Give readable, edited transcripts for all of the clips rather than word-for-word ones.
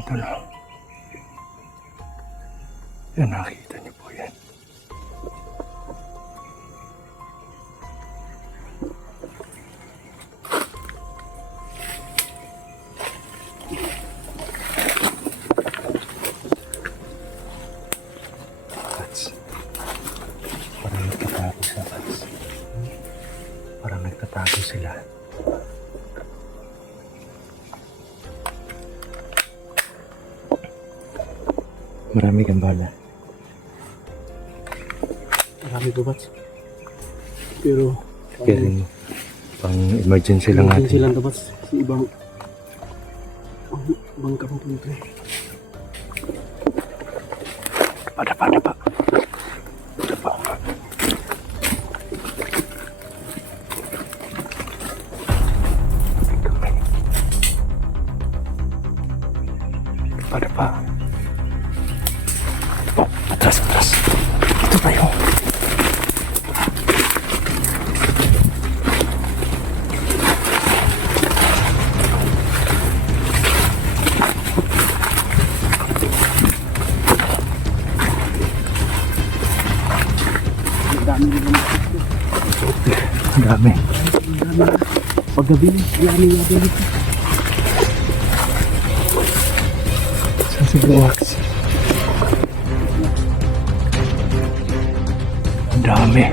idol. Yan, nakita niyo po yan. Parang nagtatago sila. Marami kang bala. Marami po, Bats. Pero Kaya pang emergency lang natin. emergency lang to, Bats. Kasi ibang kapag punto eh. Dapa. Dapa. Oh, atras. Ito tayo. Ang dami. Paggabi, yami dito. Sa Cebuax. Ang dami.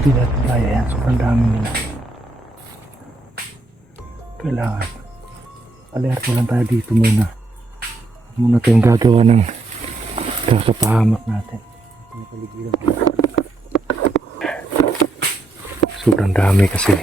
Hindi natin kaya yan. Sobrang dami nila. Kailangan alerto lang tayo dito muna. Muna tayong gagawa ng kakapahamak natin. Sobrang dami kasi.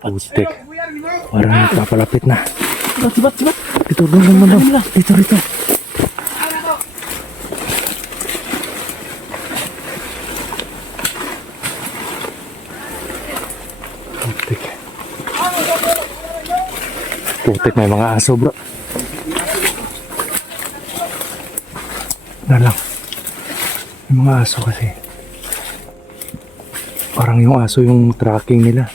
Putik. Parang nagpapalapit na. Sibat. Dito, doon. Dito. Putik, may mga aso, bro. Na lang. May mga aso kasi. Parang yung aso yung tracking nila.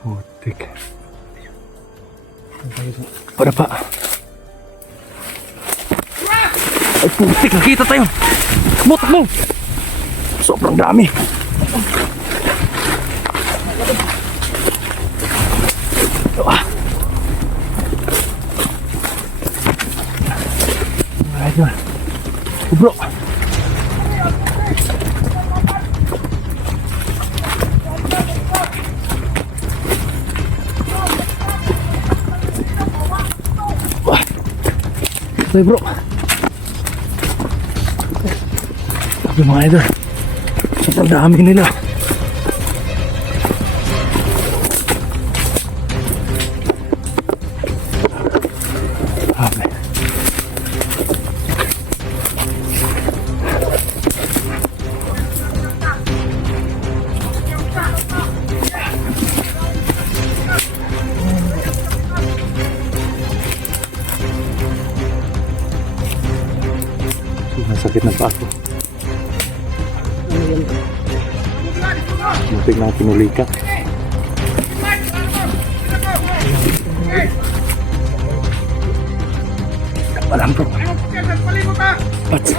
Putik. Para pa. Ay, putik. Nakita tayo. Takbo. Sobrang dami. Ayun. Bro. Ito bro. Sabi mga idol. Sobrang dami nila. Ang sakit ng paa ko. Ano yan? Muntik na pinulikat. Walang bro. Bats.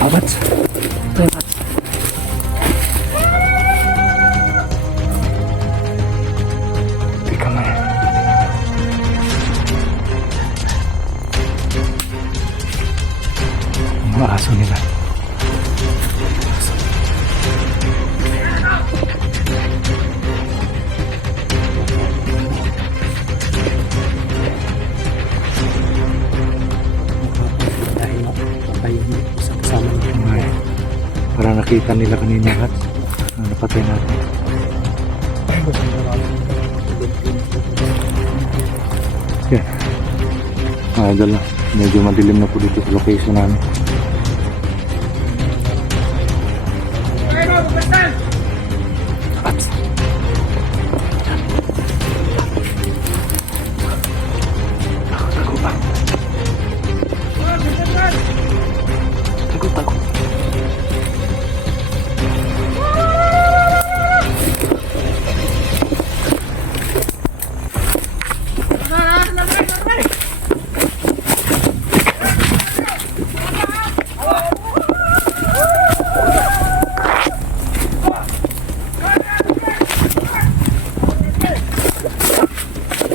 Ah, bats. Tayo, bats. Di ka man. Ang mga aso nila. Dahil patay yung isang kasama niya. Ay, para nakita nila kanina at napatay natin. Yan. Mga idol na. Medyo madilim na po dito sa location namin. At tago pa. Tago.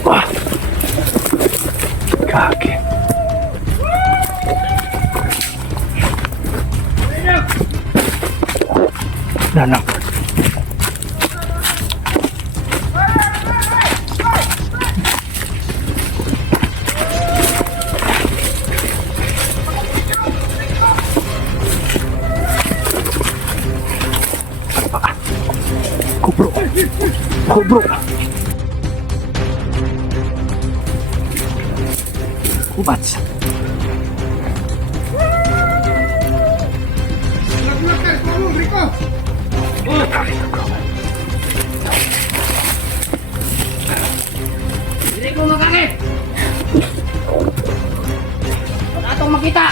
Wah! Kaki. Nanak. Bro. Kubats. Hindi ko makakit! Wala itong makita!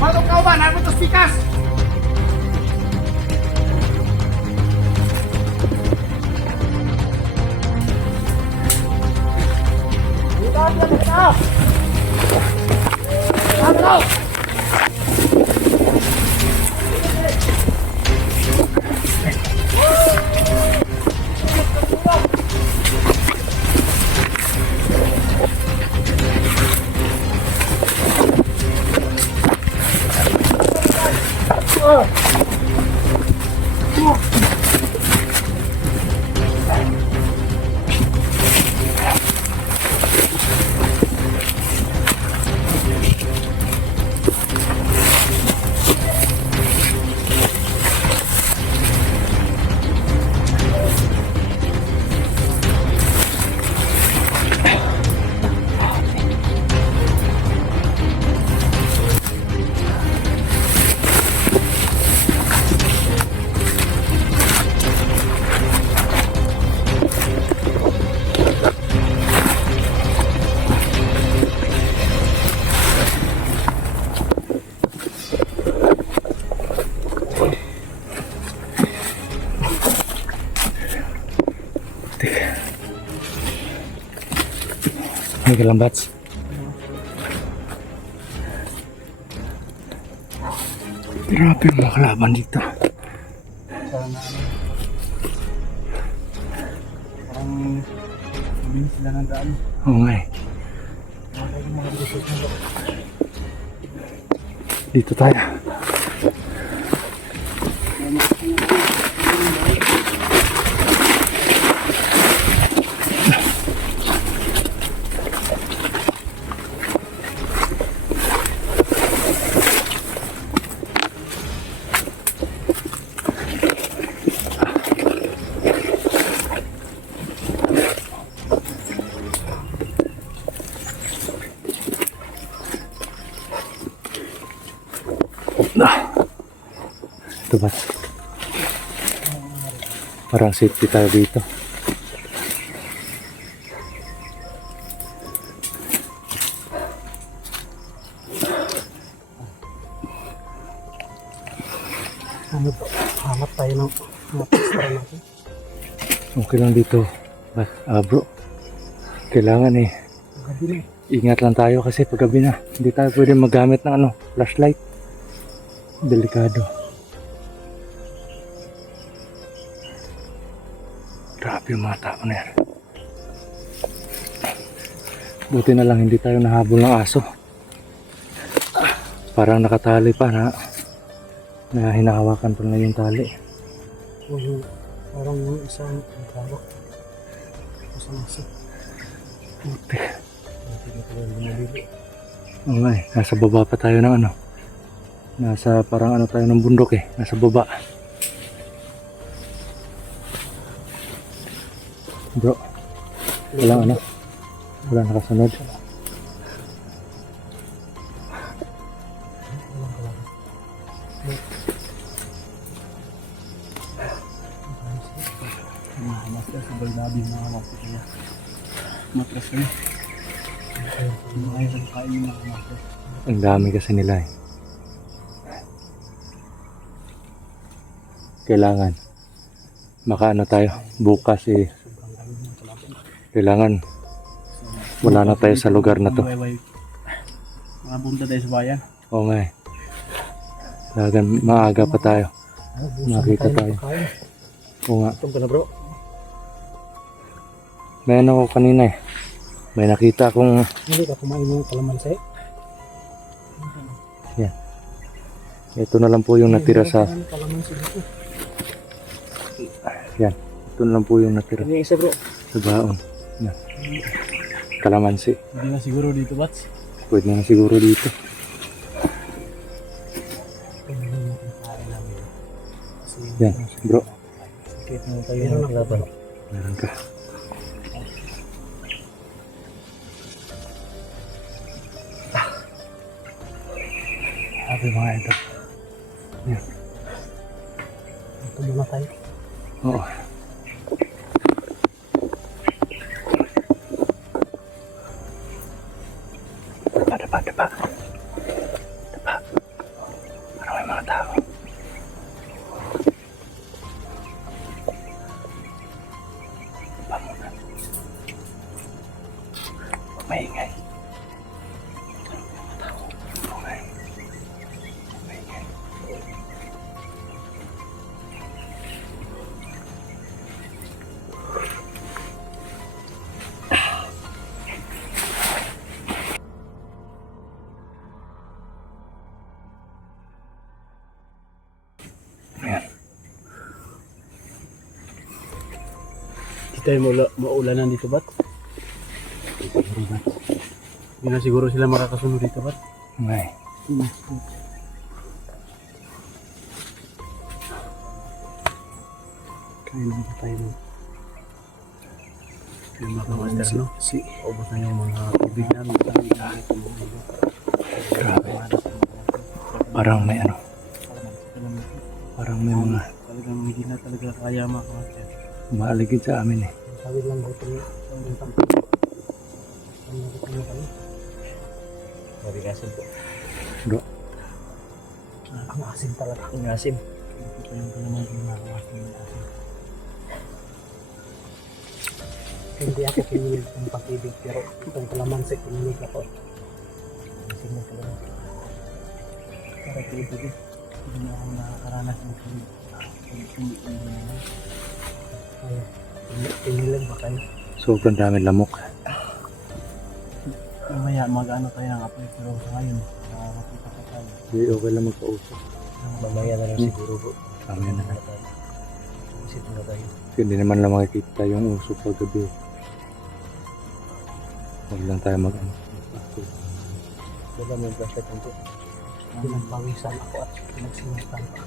Batok kau ba? Naroon ito spikas! May kalambats. Grabe yung mga kalaban dito. Parang mabilis sila ng daan. Oo nga eh. Dito tayo. Ito ba? Parang safety tayo dito. Ano to? Hanap tayo ng mga pista natin. Okay lang dito. Bro, kailangan Gabi na. ingat lang tayo kasi paggabi na. Hindi tayo pwede magamit ng flashlight. Delikado. Grabe yung mga tao na yan. Buti na lang hindi tayo nahabol ng aso. Parang nakatali pa na hinahawakan pa na yung tali. O yung parang yung isang hawak. Isang aso. Buti. Hindi na tayo lumabili. Oo nga nasa baba pa tayo ng nasa parang tayo ng bundok nasa baba. Bro, walang walang nakasunod. Mahamas ka sa baldabi mga hamas ko kaya. Matras ka na. Ayaw kain yung mga hamas ko. Ang dami kasi nila Kailangan makaano tayo bukas kailangan wala na tayo sa lugar na to. Mga bunda tayo sa bayan. Oo nga Kailangan maaga pa tayo. Makita tayo. Oo nga. Itong ka na bro. May ko kanina May nakita akong Hindi ka kumain ng kalamansi. yan. Ito na lang po yung natira sa Kalamansi dito. yan. Ito na lang po yung natira Ano yung isa bro? sa baon. Yan. Kalamansi. Hindi na siguro dito bats. Pwede na siguro dito. Yan, bro. Sakit mo tayo ng laban. Meron ka. Sabi mga ito. Yan. Ito muna tayo. Oo. Dapa. Dapa. Parang may mga tao. Dapa muna. Maingay. Di tayo maulanan dito bat? Hindi na siguro sila makakasunod dito bat? Ngay. Kain lang pa tayo ng yung mga master no? Ubos na yung mga tubig namin. Grabe. Parang may parang may mga Talagang hindi na talaga kaya mga master. maaligid sa amin Sabi lang ko ito. Sabi asin po. Bro. Ang asin talaga. Ang asin. Ito yung kalaman yung mga asin. Hindi ako pinilig ng pag-ibig pero itong kalamansi pinilig ako. Asin na kalamansi. Para pinilig. Hindi na ako nakakaranas ng pinilig. Pinilig ba kayo? Sobrang dami lamok. Mamaya mag-ano tayo ng apoy pero sa ngayon makakita pa tayo. Hindi okay lang magkausap. Mamaya na lang siguro po. Kami na lang. Isip na tayo. Kasi hindi naman lang makikita yung uso paggabi. Huwag lang tayo Wala may flashlight nito. Pinagpawisan ako at pinagsingatan pa.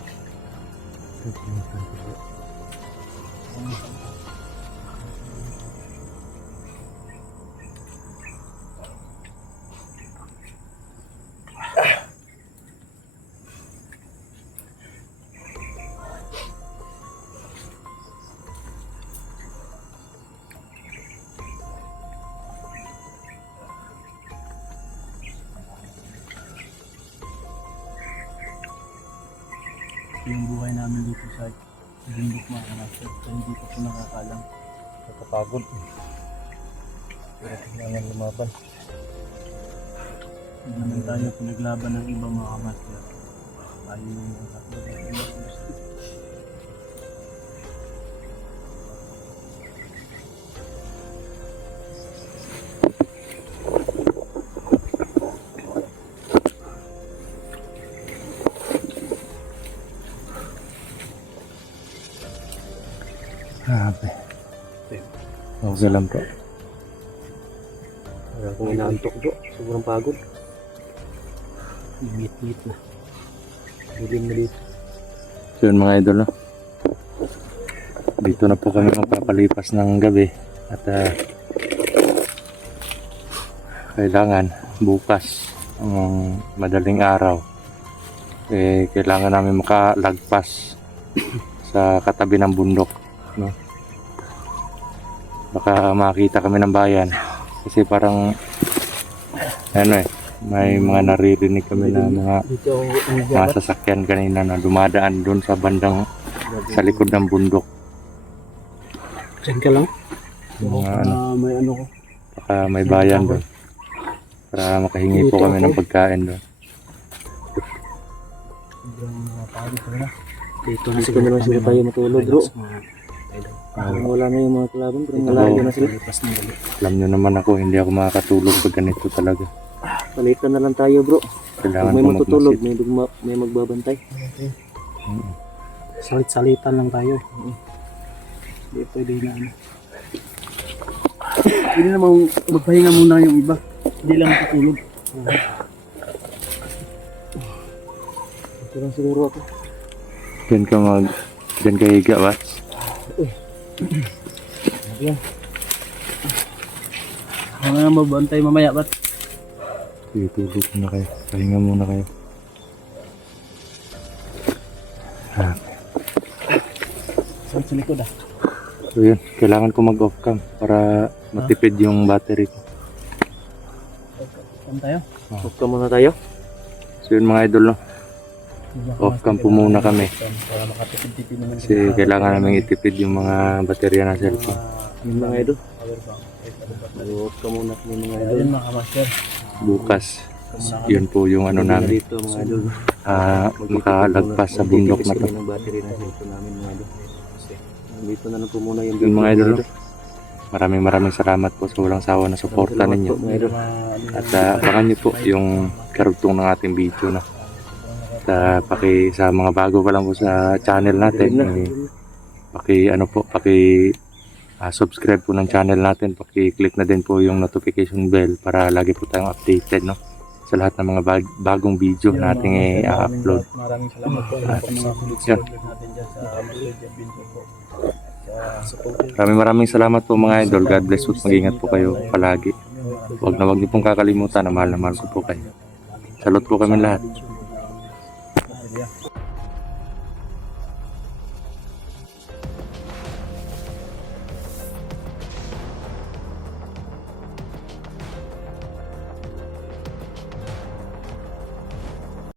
po yung buhay namin dito sa bundok mga kamaster. So, hindi pa po nakakalam. Nakapagod. Pero kailangan lumaban. Hindi naman tayo pinaglaban ng ibang mga kamaster. Tayo yung mga gusto. Grabe. Okay lang po. Wala akong inaantok bro. Sobrang pagod. Ngit-ngit na. Dilim na dito. So yun mga idol, no? Dito na po kami magpapalipas ng gabi. At kailangan bukas madaling araw kailangan namin makalagpas sa katabi ng bundok, no? Baka makita kami ng bayan kasi parang may mga naririnig kami na mga sasakyan kanina na dumadaan doon sa bandang sa likod ng bundok. Diyan ka lang? Mga May ano ko. baka may bayan doon para makahingi po kami ng pagkain doon. Sobrang pagod talaga. Dito na siguro naman sila tayo matulog bro. Wala na yung mga kalaban pero malayo na sila. Alam nyo naman ako, hindi ako makakatulog pag ganito talaga. Palitan na lang tayo bro. Kailangan Kung may ko matutulog, magmasid. may magbabantay. Salit-salitan lang tayo. Hindi pwede na ano. Hindi namang magpahinga muna yung iba. Hindi lang matutulog. Ito lang siguro ako. Diyan ka higa ba? Ayan. Mga mabantay mamaya ba't? Sige, tulog muna kayo. Pahinga muna kayo. Saan sa likod ah? So yun, kailangan ko mag-off cam para matipid yung battery ko. Saan tayo? Off cam muna tayo. So yun mga idol, no? Off cam po muna kami. Para makatipid-tipid naman. Kasi kailangan namin itipid yung mga baterya ng cellphone. Yung mga idol. Off cam muna kami mga idol. Ayun mga master. Bukas, yun po yung ano namin. Dito mga idol. Makalagpas sa bundok na to. Ng battery ng cellphone namin mga idol. Dito na lang po muna yung Yun mga idol, no? Maraming salamat po sa walang sawa na suporta ninyo. At abangan nyo po yung karugtong ng ating video, no? At sa mga bago pa lang po sa channel natin, subscribe po ng channel natin, paki-click na din po yung notification bell para lagi po tayong updated, no? Sa lahat ng mga bagong video nating i-upload. Maraming salamat po sa mga Yan. natin dyan sa video po. Maraming salamat po mga idol. God bless po. Mag-ingat po kayo palagi. Huwag niyo pong kakalimutan na mahal ko po kayo. Salute po kami lahat.